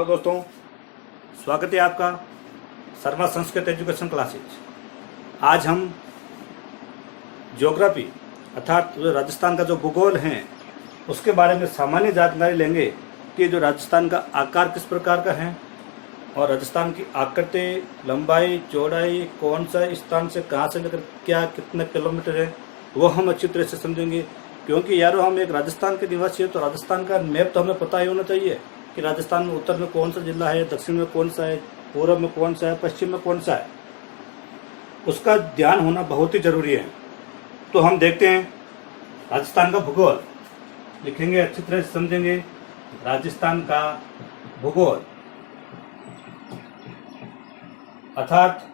Hello दोस्तों, स्वागत है आपका शर्मा संस्कृत एजुकेशन क्लासेज। आज हम ज्योग्राफी अर्थात जो राजस्थान का जो भूगोल है उसके बारे में सामान्य जानकारी लेंगे कि जो राजस्थान का आकार किस प्रकार का है और राजस्थान की आकृति, लंबाई, चौड़ाई, कौन सा स्थान से कहाँ से लेकर क्या कितने किलोमीटर है वो हम अच्छी तरह से समझेंगे। क्योंकि यारो हम एक राजस्थान के निवासी है तो राजस्थान का मैप तो हमें पता ही होना चाहिए कि राजस्थान में उत्तर में कौन सा जिला है, दक्षिण में कौन सा है, पूर्व में कौन सा है, पश्चिम में कौन सा है, उसका ध्यान होना बहुत ही जरूरी है। तो हम देखते हैं राजस्थान का भूगोल, लिखेंगे अच्छी तरह से समझेंगे। राजस्थान का भूगोल अर्थात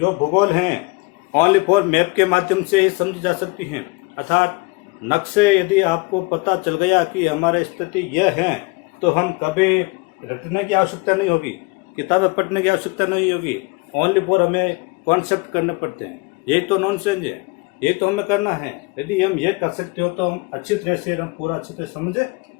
जो भूगोल हैं ओनली फॉर मैप के माध्यम से ही समझी जा सकती हैं। अर्थात नक्शे यदि आपको पता चल गया कि हमारी स्थिति यह है तो हम कभी रटने की आवश्यकता नहीं होगी, किताबें पढ़ने की आवश्यकता नहीं होगी। ओनली फॉर हमें कॉन्सेप्ट करने पड़ते हैं। यही तो नॉनसेंस है, ये तो हमें करना है। यदि हम ये कर सकते हो तो हम अच्छी तरह से हम पूरा अच्छी तरह समझ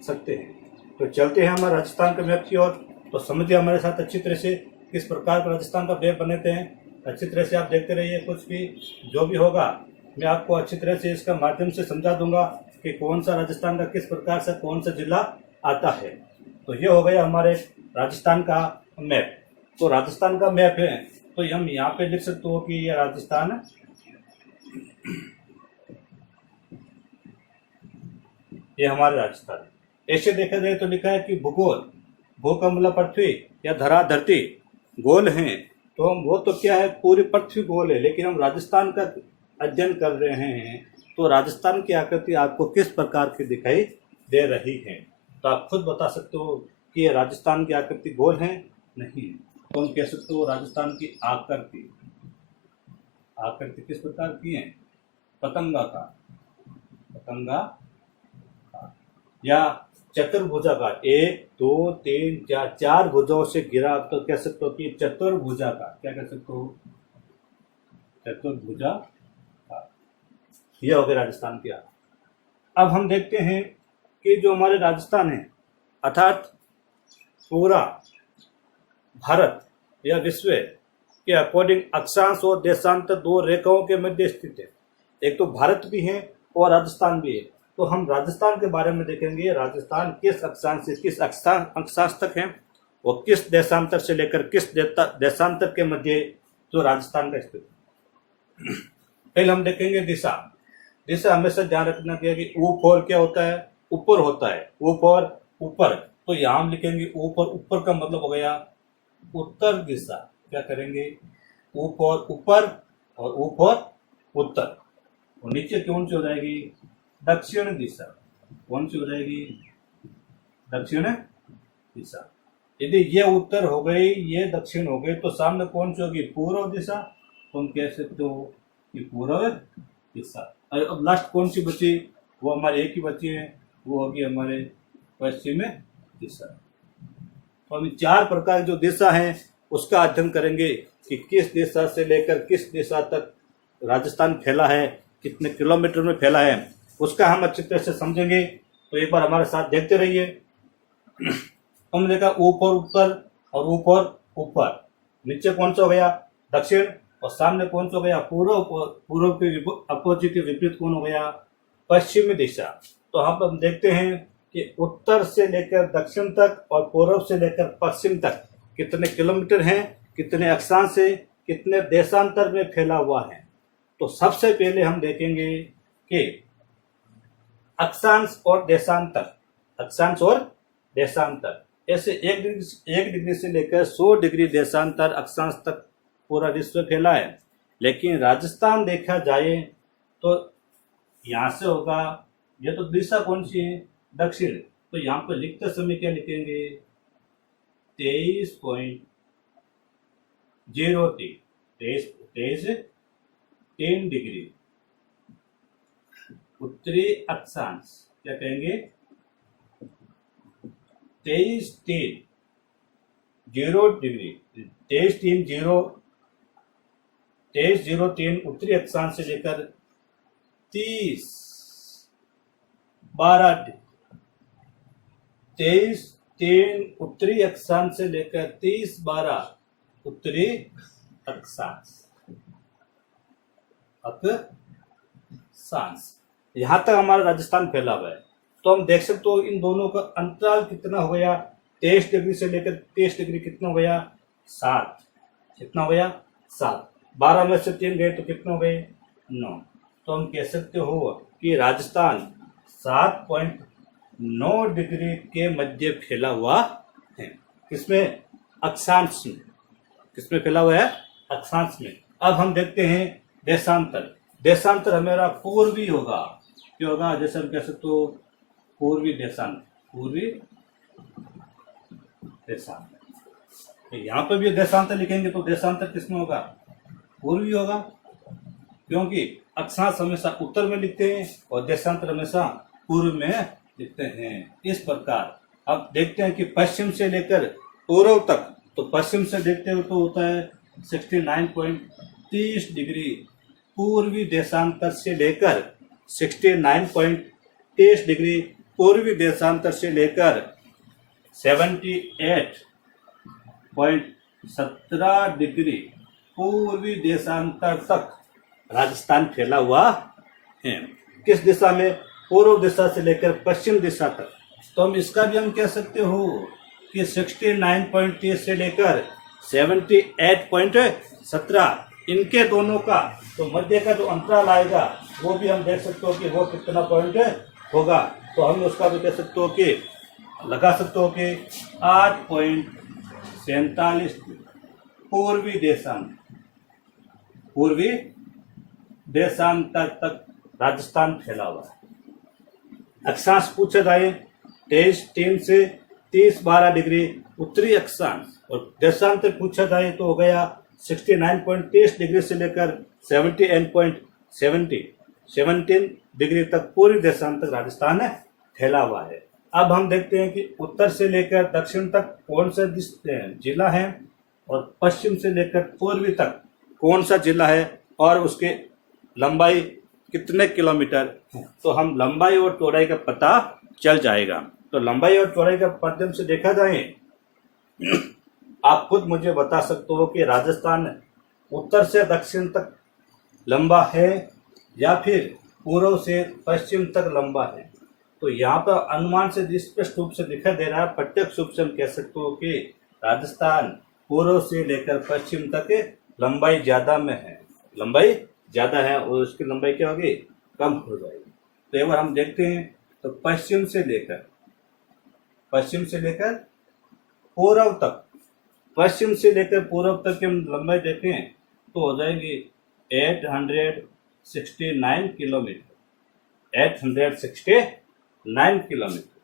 सकते हैं। तो चलते हैं हमारे राजस्थान के मैप की ओर, तो समझिए हमारे साथ अच्छी तरह से किस प्रकार का राजस्थान का मैप बनाते हैं। अच्छी तरह से आप देखते रहिए, कुछ भी जो भी होगा मैं आपको अच्छी तरह से इसका माध्यम से समझा दूंगा कि कौन सा राजस्थान का किस प्रकार से कौन सा जिला आता है। तो ये हो गया हमारे राजस्थान का मैप। तो राजस्थान का मैप है तो हम यहाँ पे लिख सकते हो कि ये राजस्थान, ये हमारे राजस्थान। ऐसे देखा जाए तो लिखा है कि भूगोल, भू का मतलब पृथ्वी या धरा धरती, गोल है तो हम वो तो क्या है पूरी पृथ्वी गोल है, लेकिन हम राजस्थान का अध्ययन कर रहे हैं तो राजस्थान की आकृति आपको किस प्रकार की दिखाई दे रही है। तो आप खुद बता सकते हो कि ये राजस्थान की आकृति गोल है, नहीं। तो हम कह सकते हो राजस्थान की आकृति, आकृति किस प्रकार की है, पतंगाकार, पतंगाकार या चतुर्भुजाकार, 1 2 3 4 चार भुजाओं से घिरा। तो कह सकते हो कि चतुर्भुजाकार, क्या कह सकते हो, चतुर्भुजाकार। यह हो गया राजस्थान की आकृति। अब हम देखते हैं कि जो हमारे राजस्थान है अर्थात पूरा भारत या विश्व के अकॉर्डिंग अक्षांश और देशांतर दो रेखाओं के मध्य स्थित है। एक तो भारत भी है और राजस्थान भी है। तो हम राजस्थान के बारे में देखेंगे, राजस्थान किस अक्षांश से किस अक्षांश तक है और किस देशांतर से लेकर किस देशांतर के मध्य जो राजस्थान का स्थित है। पहले हम देखेंगे दिशा। दिशा हमेशा ध्यान रखना चाहिए कि ऊप और क्या होता है, ऊपर होता है, ऊप और ऊपर। तो यहाँ हम लिखेंगे ऊपर, ऊपर का मतलब हो गया उत्तर दिशा। क्या करेंगे, ऊप और ऊपर और ऊप और उत्तर। और नीचे कौन सी हो जाएगी, दक्षिण दिशा। कौन सी हो जाएगी, दक्षिण दिशा। यदि ये उत्तर हो गई, ये दक्षिण हो गई, तो सामने कौन सी होगी, पूर्व दिशा। तुम कह सकते हो कि पूर्व दिशा। अब लास्ट कौन सी बची, वो हमारे एक ही बची है, वो होगी हमारे पश्चिम दिशा। तो हम चार प्रकार जो दिशा है उसका अध्ययन करेंगे कि किस दिशा से लेकर किस दिशा तक राजस्थान फैला है, कितने किलोमीटर में फैला है, उसका हम अच्छी तरह से समझेंगे। तो एक बार हमारे साथ देखते रहिए। हमने देखा ऊपर उत्तर और ऊपर ऊपर, नीचे कौन सा हो गया, दक्षिण, और सामने कौन सा हो गया, पूर्व। पूर्व के अपोजिट विपरीत कौन हो गया, पश्चिमी दिशा। तो हम देखते हैं कि उत्तर से लेकर दक्षिण तक और पूर्व से लेकर पश्चिम तक कितने किलोमीटर हैं, कितने अक्षांश से, कितने देशांतर में फैला हुआ है। तो सबसे पहले हम देखेंगे कि अक्षांश और देशांतर, अक्षांश और देशांतर। ऐसे 1 डिग्री से लेकर 100 डिग्री देशांतर अक्षांश तक पूरा विश्व फैला है। लेकिन राजस्थान देखा जाए तो यहाँ से होगा, ये तो दिशा कौन सी है, दक्षिण। तो यहाँ पर लिखते समय क्या लिखेंगे, 23.03 डिग्री उत्तरी अक्षांश। क्या कहेंगे, 23.3 डिग्री, 23.03 उत्तरी अक्षांश से लेकर 30.12 23 3 उत्तरी अक्षांश से लेकर 30-12 उत्तरी अक्षांश यहाँ तक हमारा राजस्थान फैला हुआ है। तो हम देख सकते हो इन दोनों का अंतराल कितना हो गया, 23 डिग्री से लेकर 23 डिग्री कितना हो गया, 7। कितना हो गया, 7। 12 में से 3 गए तो कितना हो गए, 9। तो हम कह सकते हो कि राजस्थान 7.9 डिग्री के मध्य फैला हुआ है। किसमें, अक्षांश में। किसमें फैला हुआ है, अक्षांश में। अब हम देखते हैं देशांतर। देशांतर हमारा पूर्वी होगा, क्या होगा, जैसे हम कह सकते हो पूर्वी देशांतर। पूर्वी देशांतर, यहाँ पर भी देशांतर लिखेंगे तो देशांतर किसमें होगा, पूर्वी होगा, क्योंकि अक्षांश हमेशा उत्तर में लिखते हैं और देशांतर हमेशा पूर्व में लिखते हैं। इस प्रकार अब देखते हैं कि पश्चिम से लेकर पूर्व तक, तो पश्चिम से देखते हो तो होता है 69.30 डिग्री पूर्वी देशांतर से लेकर 69.30 डिग्री पूर्वी देशांतर से लेकर 78.17 डिग्री पूर्वी देशांतर तक राजस्थान फैला हुआ है। किस दिशा में, पूर्व दिशा से लेकर पश्चिम दिशा तक। तो हम इसका भी हम कह सकते हो कि 69.30 से लेकर 78.17 इनके दोनों का तो मध्य का जो अंतराल आएगा वो भी हम देख सकते हो कि वो कितना पॉइंट होगा। तो हम उसका भी कह सकते हो कि लगा सकते हो कि 8.47 पूर्वी देशांतर तक राजस्थान फैला हुआ है। अक्षांश पूछा जाए 23 से 30-12 डिग्री उत्तरी अक्षांश, और देशांतर पूछा जाए तो हो गया 69.30 डिग्री से लेकर 17 डिग्री तक पूरी देशांतर राजस्थान फैला हुआ है। अब हम देखते हैं कि उत्तर से लेकर दक्षिण तक कौन सा जिला है और पश्चिम से लेकर पूर्वी तक कौन सा जिला है और उसके लंबाई कितने किलोमीटर है। तो हम लंबाई और चौड़ाई का पता चल जाएगा। तो लंबाई और चौड़ाई का माध्यम से देखा जाए, आप खुद मुझे बता सकते हो कि राजस्थान उत्तर से दक्षिण तक लंबा है या फिर पूर्व से पश्चिम तक लंबा है। तो यहाँ पर अनुमान से स्पष्ट रूप से दिखाई दे रहा है, प्रत्यक्ष रूप से हम कह सकते हो कि राजस्थान पूर्व से लेकर पश्चिम तक लंबाई ज्यादा में है, लंबाई ज्यादा है और उसकी लंबाई क्या होगी, कम हो जाएगी। तो एक बार हम देखते हैं, तो पश्चिम से लेकर पूर्व तक, पश्चिम से लेकर पूर्व तक की हम लंबाई देखें तो हो जाएगी 869 किलोमीटर। 869 किलोमीटर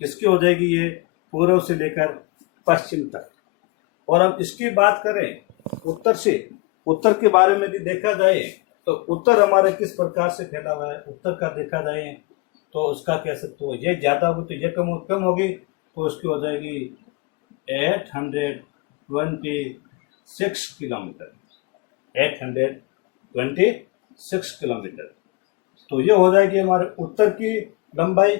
किसकी हो जाएगी, ये पूर्व से लेकर पश्चिम तक। और अब इसकी बात करें उत्तर से, उत्तर के बारे में भी देखा जाए तो उत्तर हमारे किस प्रकार से फैला हुआ है। उत्तर का देखा जाए तो उसका कह सकते हो ये ज्यादा होगी तो ये कम होगी, तो उसकी हो जाएगी 826 किलोमीटर। 826 किलोमीटर। तो ये हो जाएगी हमारे उत्तर की लंबाई,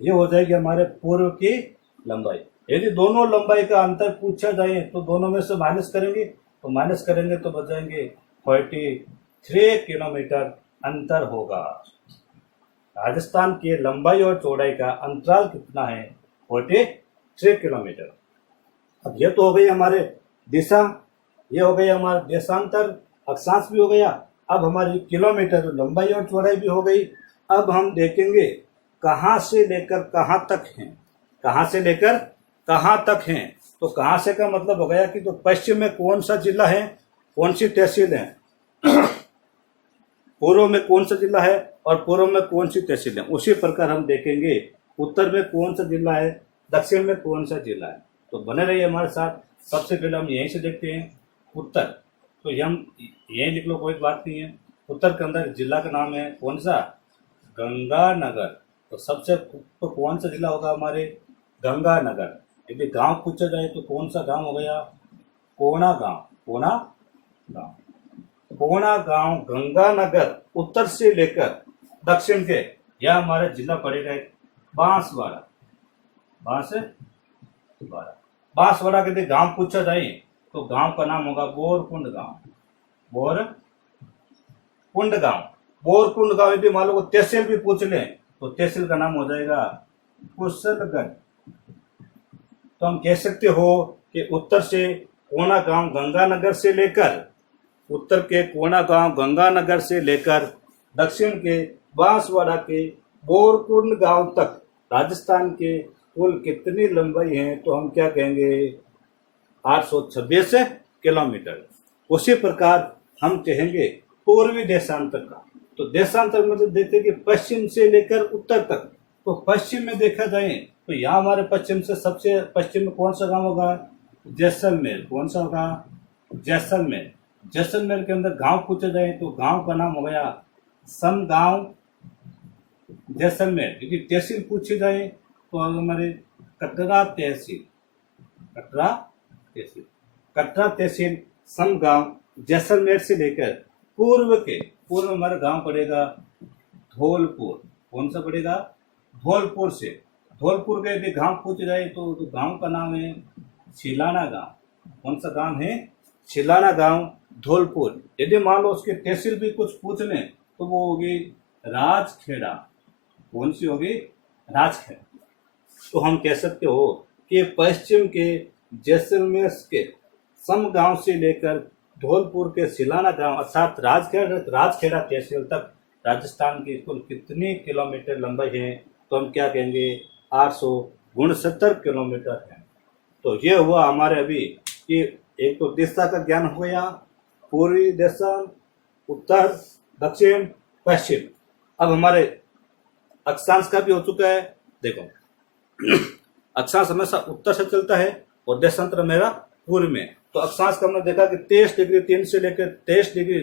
ये हो जाएगी हमारे पूर्व की लंबाई। यदि दोनों लंबाई का अंतर पूछा जाए तो दोनों में से माइनस करेंगे, तो माइनस करेंगे तो बचाएंगे 43 किलोमीटर अंतर होगा। राजस्थान के लंबाई और चौड़ाई का अंतराल कितना है, 43 किलोमीटर। अब ये तो हो गई हमारे दिशा, ये हो गई हमारा देशांतर, अक्षांश भी हो गया। अब हमारी किलोमीटर लंबाई और चौड़ाई भी हो गई। अब हम देखेंगे कहाँ से लेकर कहाँ तक हैं, कहाँ से लेकर कहाँ तक हैं। तो कहाँ से का मतलब हो गया कि तो पश्चिम में कौन सा जिला है, कौन सी तहसील है, पूर्व में कौन सा जिला है और पूर्व में कौन सी तहसील है। उसी प्रकार हम देखेंगे उत्तर में कौन सा जिला है, दक्षिण में कौन सा जिला है। तो बने रहिए हमारे साथ। सबसे पहले हम यहीं से देखते हैं उत्तर। तो ये हम यहीं लिख लो, कोई बात नहीं है। उत्तर के अंदर जिला का नाम है कौन सा, गंगानगर। तो सबसे तो कौन सा जिला होगा हमारे, गंगानगर। यदि गांव पूछा जाए तो कौन सा गांव हो गया, कोना गांव। कोना गांव, कोना गांव गंगानगर उत्तर से लेकर दक्षिण के, यह हमारा जिला पड़ेगा बांसवाड़ा। बांसवाड़ा के यदि गांव पूछा जाए तो गांव का नाम होगा बोरकुंड गांव। बोरकुंड गांव, बोरकुंड गांव। यदि मान लो तहसील भी पूछ लें तो तहसील का नाम हो जाएगा कुशलगढ़। तो हम कह सकते हो कि उत्तर से कोना गांव गंगानगर से लेकर, उत्तर के कोना गांव गंगानगर से लेकर दक्षिण के बांसवाड़ा के बोरकुंड गांव तक राजस्थान के कुल कितनी लंबाई है? तो हम क्या कहेंगे 826 किलोमीटर। उसी प्रकार हम कहेंगे पूर्वी देशांतर का। तो देशांतर मतलब देखते कि पश्चिम से लेकर उत्तर तक। तो पश्चिम में देखा जाए तो यहाँ हमारे पश्चिम से सबसे पश्चिम में कौन सा गांव होगा? जैसलमेर। कौन सा होगा? जैसलमेर। जैसलमेर के अंदर गांव पूछा जाए तो गांव का नाम हो गया समगांव जैसलमेर। यदि तहसील पूछी जाए तो हमारे कटरा तहसील। कटरा तहसील समगांव जैसलमेर से लेकर पूर्व हमारा गांव पड़ेगा धौलपुर। कौन सा पड़ेगा? धौलपुर से। धौलपुर के यदि गांव पूछ जाए तो गांव का नाम है छिलाना गांव। कौन सा गांव है? छिलाना गांव, धौलपुर। यदि मान लो उसके तहसील भी कुछ पूछ लें तो वो होगी राजखेड़ा। कौन सी होगी? राजखेड़ा। तो हम कह सकते हो कि पश्चिम के जैसलमेर के समगांव से लेकर धौलपुर के सिलाना गांव अर्थात राजखेड़ा तहसील तक राजस्थान की कुल कितनी किलोमीटर लंबाई है? तो हम क्या कहेंगे 869 किलोमीटर है। तो ये हुआ हमारे अभी कि एक तो दिशा का ज्ञान हो गया, पूर्वी दिशा, उत्तर, दक्षिण, पश्चिम। अब हमारे अक्षांश का भी हो चुका है। देखो अक्षांश हमेशा उत्तर से चलता है और देशांतर मेरा पूर्व में। तो अक्षांश का हमने देखा कि 23 डिग्री 3 से लेकर 23 डिग्री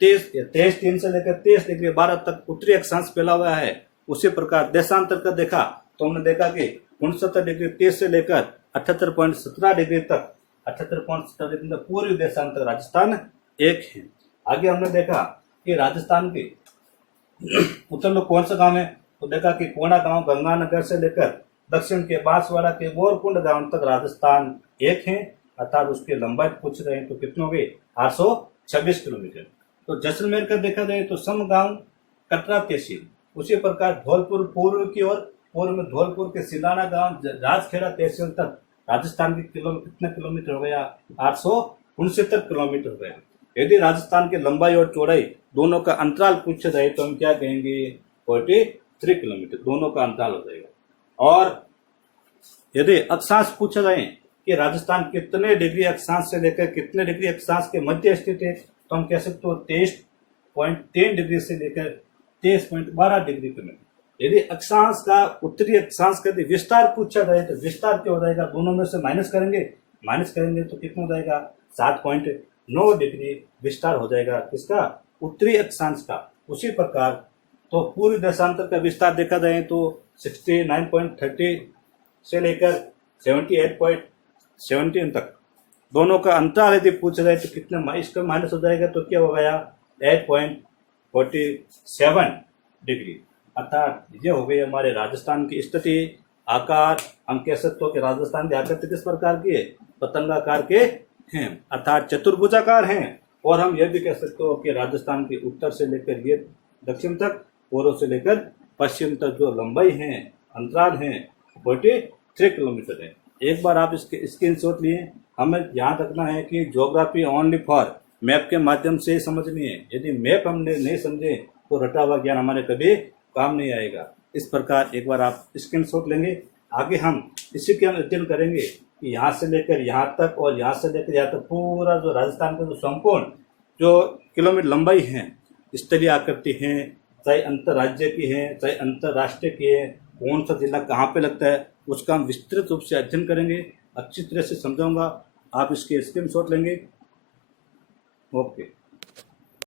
23 से लेकर 23 डिग्री 12 तक उत्तरी अक्षांश फैला हुआ है। उसी प्रकार देशांतर का देखा तो हमने देखा कि 69 डिग्री 30 से लेकर 78.17 डिग्री तक 78.17 डिग्री तक पूर्वी देशांतर राजस्थान एक है। आगे हमने देखा कि राजस्थान के उत्तर में कौन सा गांव है? तो देखा कि कोना गांव गंगानगर से लेकर दक्षिण के बांसवाड़ा के बोरकुंड गांव तक राजस्थान एक है। अर्थात उसकी लंबाई पूछ रहे हैं तो कितनी हो गई 826 किलोमीटर। तो जैसलमेर का देखा जाए तो समगांव कटरा तहसील। उसी प्रकार धौलपुर पूर्व की ओर, पूर्व में धौलपुर के सिलाना गांव राजखेड़ा तहसील तक राजस्थान की कितने किलोमीटर हो गया 869 किलोमीटर हो गया। यदि राजस्थान की लंबाई और चौड़ाई दोनों का अंतराल पूछा जाए तो हम क्या कहेंगे 43 किलोमीटर, दोनों का अंतराल हो जाएगा। और यदि अक्षांश पूछा जाए कि राजस्थान कितने डिग्री अक्षांश से लेकर कितने डिग्री अक्षांश के मध्य स्थित है तो हम कह सकते हो 23.3 डिग्री से लेकर 23.12 डिग्री पर। यदि अक्षांश का उत्तरी अक्षांश का यदि विस्तार पूछा जाए तो विस्तार क्या हो जाएगा? दोनों में से माइनस करेंगे तो कितना हो जाएगा 7.9 डिग्री विस्तार हो जाएगा किसका? उत्तरी अक्षांश का। उसी प्रकार तो पूर्वी देशांतर का विस्तार देखा जाए तो 69.30 से लेकर 78.17 तक दोनों का अंतराल यदि पूछा जाए तो कितना इसका माइनस हो जाएगा तो क्या हो गया 8.47 डिग्री। अर्थात ये हो गई हमारे राजस्थान की स्थिति। आकार हम कह सकते हो कि राजस्थान की आकृति किस प्रकार की है? पतंगाकार के हैं, अर्थात चतुर्भुजाकार हैं। और हम यह भी कह सकते हो कि राजस्थान की उत्तर से लेकर ये दक्षिण तक, पूर्व से लेकर पश्चिम तक जो लंबाई है, अंतराल है 43 किलोमीटर है। एक बार आप इसके स्क्रीनशॉट लिए। हमें ध्यान रखना है कि ज्योग्राफी ओनली फॉर मैप के माध्यम से समझनी है। यदि मैप हमने नहीं समझे तो रटा हुआ ज्ञान हमारे कभी काम नहीं आएगा। इस प्रकार एक बार आप स्क्रीनशॉट लेंगे। आगे हम इसी के हम अध्ययन करेंगे कि यहाँ से लेकर यहाँ तक और यहाँ से लेकर यहाँ तक पूरा जो राजस्थान का जो संपूर्ण जो किलोमीटर लंबाई है, स्थलीय आकृति है, चाहे अंतर्राज्य की है चाहे अंतर्राष्ट्रीय की है, कौन सा जिला कहाँ पे लगता है, उसका हम विस्तृत रूप से अध्ययन करेंगे। अच्छी तरह से समझाऊंगा, आप इसके स्क्रीनशॉट लेंगे। ओके।